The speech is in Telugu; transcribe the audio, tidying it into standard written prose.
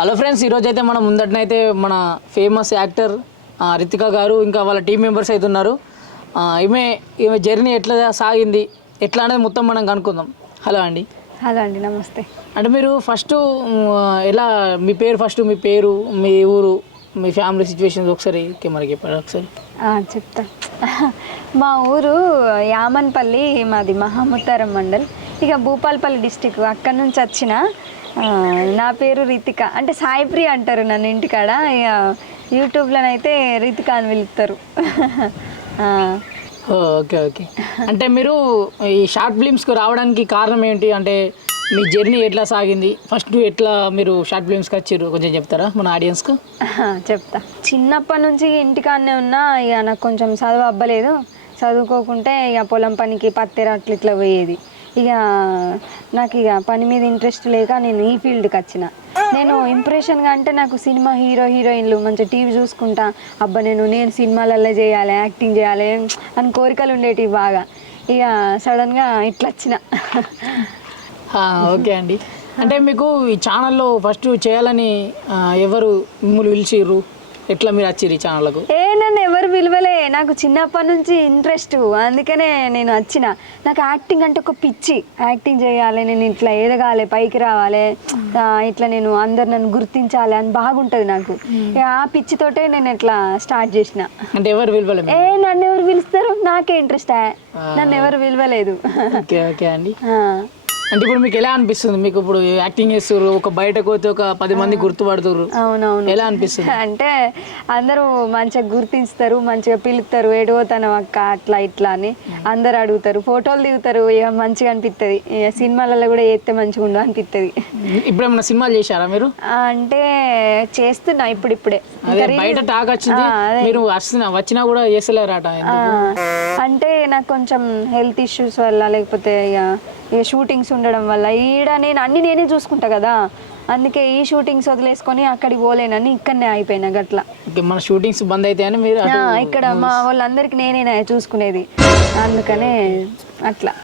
హలో ఫ్రెండ్స్, ఈరోజు అయితే మనం ముందటనైతే మన ఫేమస్ యాక్టర్ రితిక గారు ఇంకా వాళ్ళ టీం మెంబర్స్ అయితే ఉన్నారు. ఈమె జర్నీ ఎట్లా సాగింది ఎట్లా అనేది మొత్తం మనం కనుక్కుందాం. హలో అండి. హలో అండి, నమస్తే. అంటే మీరు ఫస్ట్ ఎలా మీ పేరు, ఫస్ట్ మీ పేరు, మీ ఊరు, మీ ఫ్యామిలీ సిచ్యువేషన్స్ ఒకసారి కెమెరాకి చెప్పారు ఒకసారి. చెప్తా. మా ఊరు యామన్పల్లి, మాది మహాముత్తారం మండల్, ఇక భూపాలపల్లి డిస్టిక్. అక్కడ నుంచి వచ్చిన. నా పేరు రితిక, అంటే సాయిప్రియ అంటారు నన్ను ఇంటికాడ. ఇక యూట్యూబ్లోనైతే రితిక అని పిలుస్తారు. Okay okay. అంటే మీరు ఈ షార్ట్ ఫిలిమ్స్కి రావడానికి కారణం ఏంటి? అంటే మీ జర్నీ ఎట్లా సాగింది, ఫస్ట్ ఎట్లా మీరు షార్ట్ ఫిలిమ్స్కి వచ్చారు కొంచెం చెప్తారా మన ఆడియన్స్కు? చెప్తా. చిన్నప్పటి నుంచి ఇంటికాడనే ఉన్నా. ఇక నాకు కొంచెం చదువు అవ్వలేదు. చదువుకోకుంటే ఇక పొలం పనికి పత్తెర అట్లా ఇట్లా పోయేది. ఇక నాకు ఇక పని మీద ఇంట్రెస్ట్ లేక నేను ఈ ఫీల్డ్కి వచ్చిన. నేను ఇంప్రెషన్గా అంటే నాకు సినిమా హీరోయిన్లు మంచిగా టీవీ చూసుకుంటా, అబ్బా నేను సినిమాలలో చేయాలి, యాక్టింగ్ చేయాలి అని కోరికలు ఉండేటివి బాగా. ఇక సడన్గా ఇట్లా వచ్చిన. ఓకే అండి. అంటే మీకు ఈ ఛానల్లో ఫస్ట్ చేయాలని ఎవరు మిమ్మల్ని పిలిచిర్రు? ఎట్లా మీరు వచ్చారు ఈ ఛానల్కు? నన్ను ఎవరు పిలవలే. నాకు చిన్నప్పటి నుంచి ఇంట్రెస్ట్, అందుకనే నేను వచ్చిన. నాకు యాక్టింగ్ అంటే ఒక పిచ్చి. యాక్టింగ్ చేయాలి, నేను ఇట్లా ఎదగాలి, పైకి రావాలి, ఇట్లా నేను అందరు నన్ను గుర్తించాలి అని బాగుంటుంది నాకు. ఆ పిచ్చితోటే నేను ఇట్లా స్టార్ట్ చేసిన. అంటే ఎవరు పిలవలే? నన్ను ఎవరు పిలుస్తారు? నాకే ఇంట్రెస్ట్. నన్ను ఎవరు పిలవలేదు. ఓకే ఓకే అండి. అంటే ఇప్పుడు మీకు ఎలా అనిపిస్తుంది? మీకు ఇప్పుడు యాక్టింగ్ చేస్తారు, ఒక బయటకు పోతే ఒక 10 మంది గుర్తుపడుతున్నారు. అవునవును. ఎలా అనిపిస్తుంది? అంటే అందరూ మంచిగా గుర్తిస్తారు, మంచిగా పిలుస్తారు, ఏడవతనం అక్క అట్లా ఇట్లా అని అందరు అడుగుతారు, ఫోటోలు దిగుతారు. ఇక మంచిగా అనిపిస్తుంది. ఇక సినిమాలలో కూడా చేస్తే మంచిగా ఉండదు అనిపిస్తుంది. ఇప్పుడు ఏమన్నా సినిమాలు చేశారా మీరు? అంటే చేస్తున్నా ఇప్పుడిప్పుడే. బయట టాక్ వచ్చింది మీరు వచ్చినా కూడా చేస్తలేరాట. అంటే నాకు కొంచెం హెల్త్ ఇష్యూస్ వల్ల, లేకపోతే ఇక షూటింగ్స్ ఉండడం వల్ల ఈడ నేనే చూసుకుంటా కదా, అందుకే ఈ షూటింగ్స్ వదిలేసుకొని అక్కడికి పోలేనని ఇక్కడనే అయిపోయినా గట్లా. మన షూటింగ్స్ బంద్ అయితే అని మీరు ఇక్కడ మా వాళ్ళందరికీ నేనే చూసుకునేది, అందుకనే అట్లా.